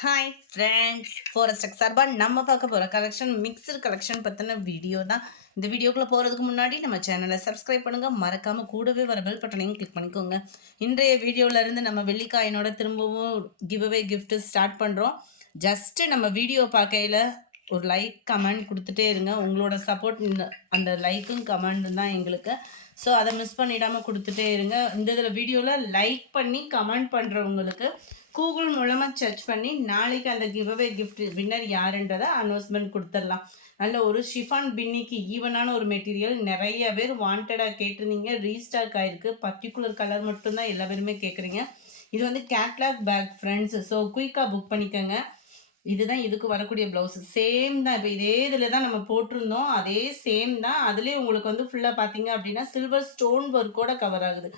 Hi friends, forest சார்பாக நம்ம பார்க்க போகிற கலெக்ஷன் மிக்சர் கலெக்ஷன் பற்றின வீடியோ தான். இந்த வீடியோக்குள்ளே போகிறதுக்கு முன்னாடி நம்ம சேனலை சப்ஸ்கிரைப் பண்ணுங்கள், மறக்காமல் கூடவே வர பெல் பட்டனையும் கிளிக் பண்ணிக்கோங்க. இன்றைய வீடியோவிலேருந்து நம்ம வெள்ளிக்காயினோட திரும்பவும் கிவ்அவே கிஃப்ட்டு ஸ்டார்ட் பண்ணுறோம். ஜஸ்ட்டு நம்ம வீடியோ பார்க்கையில் ஒரு லைக் கமெண்ட் கொடுத்துட்டே இருங்க. உங்களோட சப்போர்ட் அந்த லைக்கும் கமெண்ட்டும் தான் எங்களுக்கு. ஸோ அதை மிஸ் பண்ணிடாமல் கொடுத்துட்டே இருங்க. இந்த இதில் வீடியோவில் லைக் பண்ணி கமெண்ட் பண்ணுறவங்களுக்கு கூகுள் மூலமாக சர்ச் பண்ணி நாளைக்கு அந்த கிவ்அவே கிஃப்ட் வின்னர் யாருன்றதை அனௌன்ஸ்மெண்ட் கொடுத்துடலாம். நல்ல ஒரு ஷிஃபான் பின்னிக்கு ஈவனான ஒரு மெட்டீரியல் நிறைய பேர் வாண்டடாக கேட்டிருந்தீங்க. ரீஸ்டாக் ஆகிருக்கு. பர்டிகுலர் கலர் மட்டும்தான் எல்லா பேருமே கேட்குறீங்க. இது வந்து கேட்லாக் பேக் ஃப்ரெண்ட்ஸ். ஸோ குயிக்காக புக் பண்ணிக்கோங்க. இதுதான் இதுக்கு வரக்கூடிய ப்ளவுஸு. சேம் தான். இப்போ இதே இதில் தான் நம்ம போட்டிருந்தோம். அதே சேம் தான். அதுலேயே உங்களுக்கு வந்து ஃபுல்லாக பார்த்தீங்க அப்படின்னா சில்வர் ஸ்டோன் ஒர்க்கோட கவர் ஆகுது.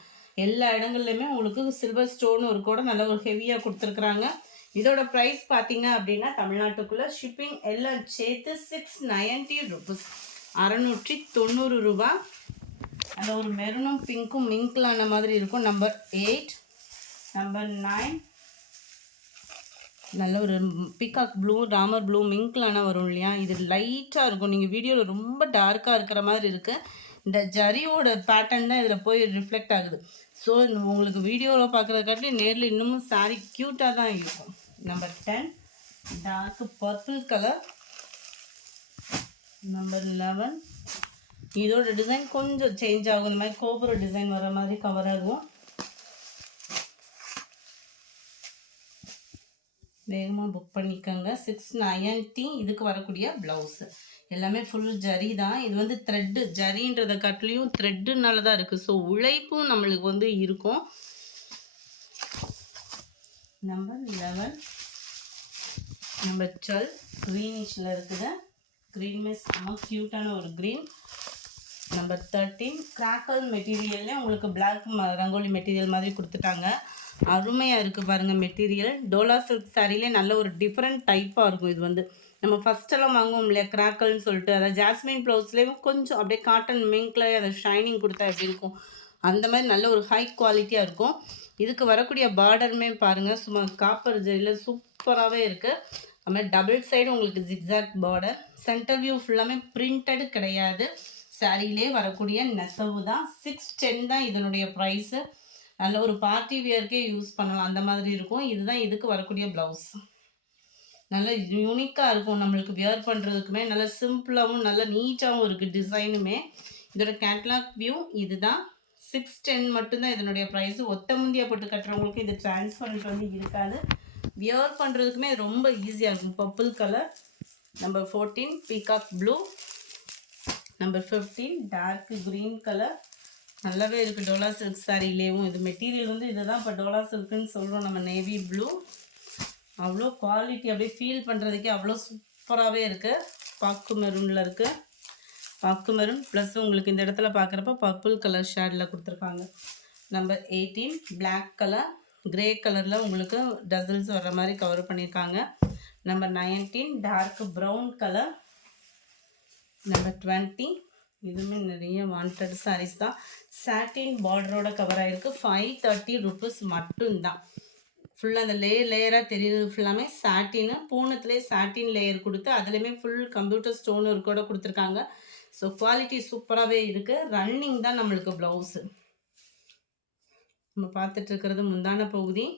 எல்லா இடங்கள்லையுமே உங்களுக்கு சில்வர் ஸ்டோன் ஒர்க்கோட நல்ல ஒரு ஹெவியாக கொடுத்துருக்குறாங்க. இதோட ப்ரைஸ் பார்த்தீங்க அப்படின்னா தமிழ்நாட்டுக்குள்ளே ஷிப்பிங் எல்லாம் சேர்த்து 690 ருபீஸ், 690 ரூபா. அதில் ஒரு மெரூனும் பிங்க்கும் மிங்க்லான மாதிரி இருக்கும். நம்பர் 8, நம்பர் 9 நல்ல ஒரு பீகாக் ப்ளூ, ராமர் ப்ளூ மிங்க்லான வரும் இல்லையா, இது லைட்டாக இருக்கும். நீங்கள் வீடியோவில் ரொம்ப டார்க்காக இருக்கிற மாதிரி இருக்குது. இந்த ஜரியோட பேட்டர்ன் தான் இதில் போய் ரிஃப்ளெக்ட் ஆகுது. ஸோ உங்களுக்கு வீடியோவில் பார்க்குறதுக்காட்டி நேரில் இன்னமும் சாரீ க்யூட்டாக தான் இருக்கும். Number 10 dark purple colour. Number 11 இதோட டிசைன் கொஞ்சம் சேஞ்ச் ஆகும். இந்த மாதிரி கோபுர டிசைன் வர மாதிரி கவர் ஆகும். வேகமாக புக் பண்ணிக்கோங்க. 690 இதுக்கு வரக்கூடிய ப்ளவுஸு எல்லாமே ஃபுல் ஜரி தான். இது வந்து த்ரெட்டு, ஜரின்றதை கட்லையும் த்ரெட்டுனால தான் இருக்குது. ஸோ உழைப்பும் நம்மளுக்கு வந்து இருக்கும். நம்பர் 11 நம்பர் 12 க்ரீனிஷில் இருக்குது. க்ரீன் செம்ம க்யூட்டான ஒரு க்ரீன். நம்பர் 13 கிராக்கல் மெட்டீரியல்லே உங்களுக்கு பிளாக் ரங்கோலி மெட்டீரியல் மாதிரி கொடுத்துட்டாங்க. அருமையாக இருக்குது பாருங்கள் மெட்டீரியல். டோலா சில்க் சாரிலே நல்ல ஒரு டிஃப்ரெண்ட் டைப்பாக இருக்கும். இது வந்து நம்ம ஃபஸ்ட்டெல்லாம் வாங்குவோம் இல்லையா கிராக்கல்னு சொல்லிட்டு, அதை ஜாஸ்மின் ப்ளவுஸ்லேயும் கொஞ்சம் அப்படியே காட்டன் மிங்க்ல அதை ஷைனிங் கொடுத்தா எப்படி இருக்கும் அந்த மாதிரி நல்ல ஒரு ஹை குவாலிட்டியாக இருக்கும். இதுக்கு வரக்கூடிய பார்டருமே பாருங்கள், சும்மா காப்பர் ஜெரியில் சூப்பராகவே இருக்குது. அது மாதிரி டபுள் சைடு உங்களுக்கு ஜிக்ஸாக் பார்டர். சென்டர் வியூ ஃபுல்லாமே பிரிண்டடு கிடையாது. சாரியிலே வரக்கூடிய நெசவு தான். 610 தான் இதனுடைய ப்ரைஸு. நல்ல ஒரு பார்ட்டி வியர்க்கே யூஸ் பண்ணலாம் அந்த மாதிரி இருக்கும். இதுதான் இதுக்கு வரக்கூடிய ப்ளவுஸ். நல்ல யூனிக்காக இருக்கும். நம்மளுக்கு வியர் பண்ணுறதுக்குமே நல்ல சிம்பிளாகவும் நல்ல நீட்டாகவும் இருக்குது டிசைனுமே. இதோட கேட்லாக் வியூ இதுதான். 610 மட்டும்தான் இதனுடைய ப்ரைஸு. ஒத்த முந்தியாக போட்டு கட்டுறவங்களுக்கு இது டிரான்ஸ்பரண்ட் வந்து இருக்காது. வியர் பண்ணுறதுக்குமே ரொம்ப ஈஸியாக இருக்கும். Purple colour. Number 14 peacock blue. Number 15 dark green colour. நல்லாவே இருக்குது டோலா சில்க் சாரிலேயும். இது மெட்டீரியல் வந்து இதை தான் இப்போ டோலா சில்க்குன்னு சொல்கிறோம் நம்ம. நேவி ப்ளூ அவ்வளோ குவாலிட்டி, அப்படியே ஃபீல் பண்ணுறதுக்கே அவ்வளோ சூப்பராகவே இருக்குது. பாக்கு மெரூனில் இருக்குது. பாக்கு மெரூன் ப்ளஸ் உங்களுக்கு இந்த இடத்துல பார்க்குறப்ப பர்பிள் கலர் ஷேடில் கொடுத்துருக்காங்க. நம்பர் 18 பிளாக் கலர், கிரே கலரில் உங்களுக்கு டசல்ஸ் வர்ற மாதிரி கவர் பண்ணியிருக்காங்க. Number 19 dark brown colour. Number 20 இதுவுமே நிறைய வாண்டட் சாரீஸ் தான். சாட்டின் பார்டரோட கவர் ஆகிருக்கு. 530 ருபீஸ் மட்டும்தான். ஃபுல்லாக அந்த லேயராக தெரியுது. ஃபுல்லாமே சாட்டின்னு, பூனத்துலேயே சாட்டின் லேயர் கொடுத்து அதுலேயுமே ஃபுல் கம்ப்யூட்டர் ஸ்டோன் ஒர்க்கோட கொடுத்துருக்காங்க. ஸோ குவாலிட்டி சூப்பராகவே இருக்குது. ரன்னிங் தான் நம்மளுக்கு ப்ளவுஸு. நம்ம பார்த்துட்ருக்கிறது முந்தான பகுதி.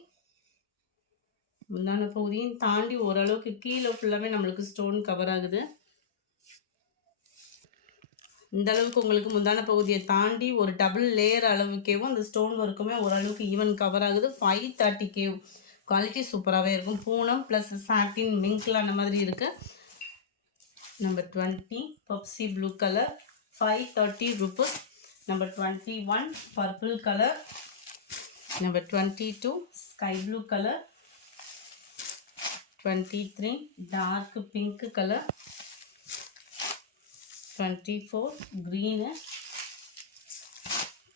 முந்தான பகுதியும் தாண்டி ஓரளவுக்கு கீழே ஃபுல்லாமே நம்மளுக்கு ஸ்டோன் கவர் ஆகுது. இந்த அளவுக்கு உங்களுக்கு முந்தான பகுதியை தாண்டி ஒரு டபுள் லேயர் அளவுக்கேவும் அந்த ஸ்டோன் ஒர்க்குமே ஓரளவுக்கு ஈவன் கவர் ஆகுது. 530K குவாலிட்டி சூப்பராகவே இருக்கும். பூனம் ப்ளஸ் சாட்டின் மிங்க்ல அந்த மாதிரி இருக்குது. Number 20 Pepsi blue colour, 530 rupees. Number 21 purple colour. Number 22 sky blue colour. 23 dark pink colour. 24 green,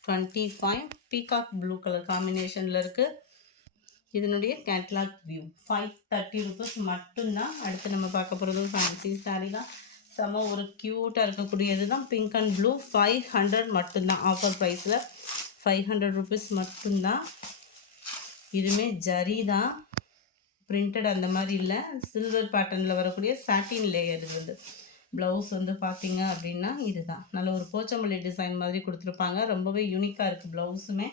25 peacock blue colour காம்பினேஷனில் இருக்குது. இதனுடைய கேட்லாக் வியூ 530 ருபீஸ் மட்டும்தான். அடுத்து நம்ம பார்க்க போகிறதும் ஃபேன்சி சாரீ தான். செம்ம ஒரு க்யூட்டாக இருக்கக்கூடியது தான். பிங்க் அண்ட் ப்ளூ 500 மட்டும்தான். ஆஃபர் ப்ரைஸில் 500 ருபீஸ் மட்டும்தான். இதுவுமே ஜரி தான். பிரிண்டட் அந்த மாதிரி இல்லை, சில்வர் பேட்டர்னில் வரக்கூடிய சாட்டின் லேயர் இது வந்து. ப்ளவுஸ் வந்து பார்த்தீங்க அப்படின்னா இதுதான், நல்ல ஒரு போச்சம்பள்ளி டிசைன் மாதிரி கொடுத்துருப்பாங்க. ரொம்பவே யூனிக்காக இருக்குது ப்ளவுஸுமே.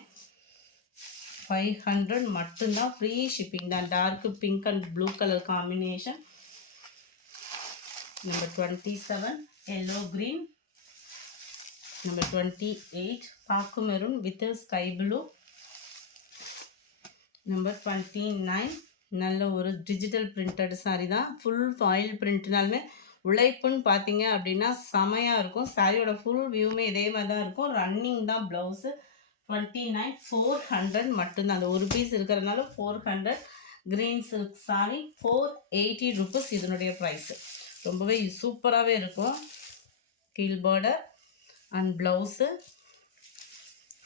500 மட்டும்தான், ஃப்ரீ ஷிப்பிங் தான். Dark pink and blue colour combination. Number 27 yellow green. Number 28 பாக்கு maroon with sky blue. Number 29 நல்ல ஒரு டிஜிட்டல் பிரிண்டட் சாரி தான். ஃபுல் ஃபாயில் பிரிண்ட்னாலுமே உழைப்புன்னு பார்த்தீங்க அப்படின்னா செமையாக இருக்கும். சாரியோட ஃபுல் வியூமே இதே மாதிரி தான் இருக்கும். ரன்னிங் தான் ப்ளவுஸு. 29 400 மட்டும்தான். அந்த ஒரு பீஸ் இருக்கிறதுனால 400. க்ரீன் சில்க் சாரி 480 ருபீஸ் இதனுடைய ப்ரைஸு. ரொம்பவே சூப்பராகவே இருக்கும். கீழ் பார்டர் அண்ட் ப்ளவுஸு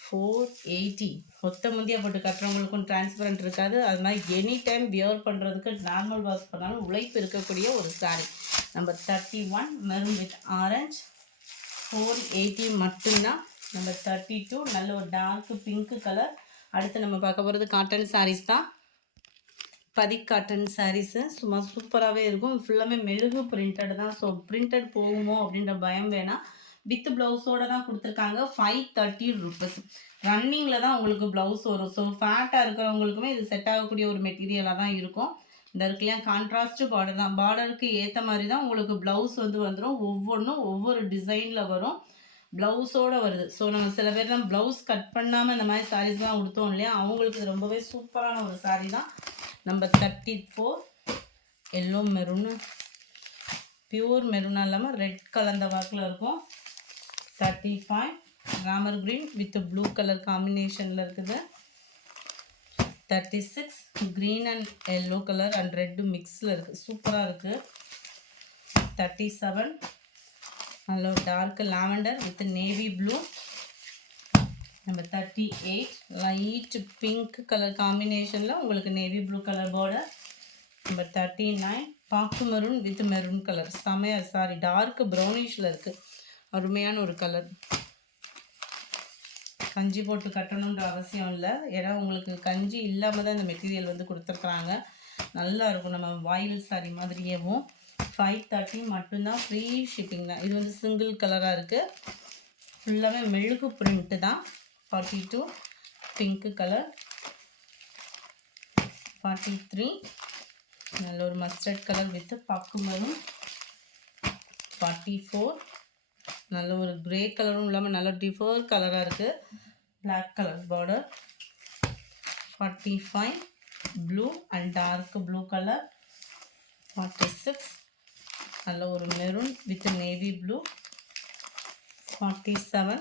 480. ஒத்த முந்தியா போட்டு கட்டுறவங்களுக்கும் டிரான்ஸ்பரண்ட் இருக்காது. அது மாதிரி எனி டைம் வியர் பண்ணுறதுக்கு நார்மல் வாஷ் பண்ணாலும் உழைப்பு இருக்கக்கூடிய ஒரு sorry. Number 31 maroon with orange 480 மட்டும்தான். நம்பர் 32 நல்ல ஒரு டார்க் பிங்க் கலர். அடுத்து நம்ம பார்க்க போகிறது காட்டன் சாரீஸ் தான். பதிக் காட்டன் சாரீஸு சும்மா சூப்பராகவே இருக்கும். ஃபுல்லாமே மெழுகு பிரிண்டட் தான். ஸோ பிரிண்டட் போகுமோ அப்படின்ற பயம் வேணாம். வித் ப்ளவுஸோடு தான் கொடுத்துருக்காங்க. 530 ருபீஸ். ரன்னிங்கில் தான் உங்களுக்கு ப்ளவுஸ் வரும். ஸோ ஃபேட்டாக இருக்கிறவங்களுக்குமே இது செட் ஆகக்கூடிய ஒரு மெட்டீரியலாக தான் இருக்கும். இந்த இருக்குல்லையா கான்ட்ராஸ்ட் பார்டர் தான். பார்டருக்கு ஏற்ற மாதிரி தான் உங்களுக்கு ப்ளவுஸ் வந்து வந்துடும். ஒவ்வொன்றும் ஒவ்வொரு டிசைனில் வரும். ப்ளவுஸோடு வருது. ஸோ நம்ம சில பேர் தான் ப்ளவுஸ் கட் பண்ணாமல் இந்த மாதிரி சாரீஸ்லாம் கொடுத்தோம் இல்லையா, அவங்களுக்கு இது ரொம்பவே சூப்பரான ஒரு சாரீ தான். நம்பர் 34 எல்லோ மெரூனு, பியூர் மெரூனாக இல்லாமல் ரெட் கலந்த வாக்கில் இருக்கும். 35 Ramar green with blue colour காம்பினேஷனில் இருக்குது. 36 green and yellow colour and red மிக்ஸில் இருக்குது. சூப்பராக இருக்குது. 37 நல்ல dark lavender with navy blue. Number 38 light pink colour காம்பினேஷனில் உங்களுக்கு நேவி ப்ளூ கலர் பார்டர். நம்பர் 39 பாக்கு மெரூன் வித் மெரூன் கலர். செமையாக சாரி டார்க் ப்ரௌனிஷில் இருக்குது. அருமையான ஒரு கலர். கஞ்சி போட்டு கட்டணுன்ற அவசியம் இல்லை. ஏன்னா உங்களுக்கு கஞ்சி இல்லாமல் தான் இந்த மெட்டீரியல் வந்து கொடுத்துருக்குறாங்க. நல்லா இருக்கும். நம்ம வாயில் சாரி மாதிரியேவும். 530 மட்டும்தான், ஃப்ரீ ஷிப்பிங் தான். இது வந்து சிங்கிள் கலராக இருக்குது. ஃபுல்லாகவே மெழுகு பிரிண்ட்டு தான். 42 பிங்க்கு கலர். 43 நல்ல ஒரு மஸ்டர்ட் கலர் வித் பாக்கு மெரூன். 44 நல்ல ஒரு கிரே கலரும் இல்லாமல் நல்ல டிஃபர் கலராக இருக்குது. Black colour border. 45 blue and dark blue colour. 46 நல்ல ஒரு மெரூன் வித் நேவி ப்ளூ. 47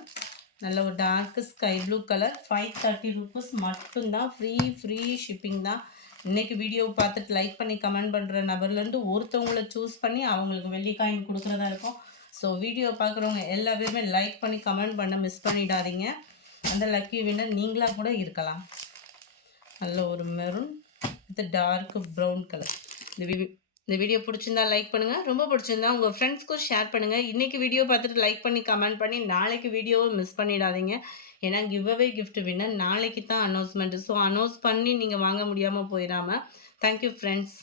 நல்ல ஒரு dark sky blue colour. 530 rupees மட்டும்தான். ஃப்ரீ ஷிப்பிங் தான். இன்றைக்கி வீடியோ பார்த்துட்டு லைக் பண்ணி கமெண்ட் பண்ணுற நபர்லேருந்து ஒருத்தவங்களை சூஸ் பண்ணி அவங்களுக்கு வெள்ளி காயின் கொடுக்குறதா இருக்கும். ஸோ வீடியோ பார்க்குறவங்க எல்லா பேருமே லைக் பண்ணி கமெண்ட் பண்ண மிஸ் பண்ணிடாதீங்க. அந்த லக்கி வின்னர் நீங்களாக கூட இருக்கலாம். நல்ல ஒரு maroon with dark brown colour. இந்த வீடியோ பிடிச்சிருந்தா லைக் பண்ணுங்கள். ரொம்ப பிடிச்சிருந்தா உங்கள் ஃப்ரெண்ட்ஸ்க்கும் ஷேர் பண்ணுங்கள். இன்றைக்கி வீடியோ பார்த்துட்டு லைக் பண்ணி கமெண்ட் பண்ணி நாளைக்கு வீடியோவை மிஸ் பண்ணிடாதீங்க. ஏன்னா கிவ்அவே கிஃப்ட் வின்னர் நாளைக்கு தான் அனௌன்ஸ்மெண்ட்டு. ஸோ அனௌன்ஸ் பண்ணி நீங்கள் வாங்க முடியாமல் போயிடாமல். Thank you friends.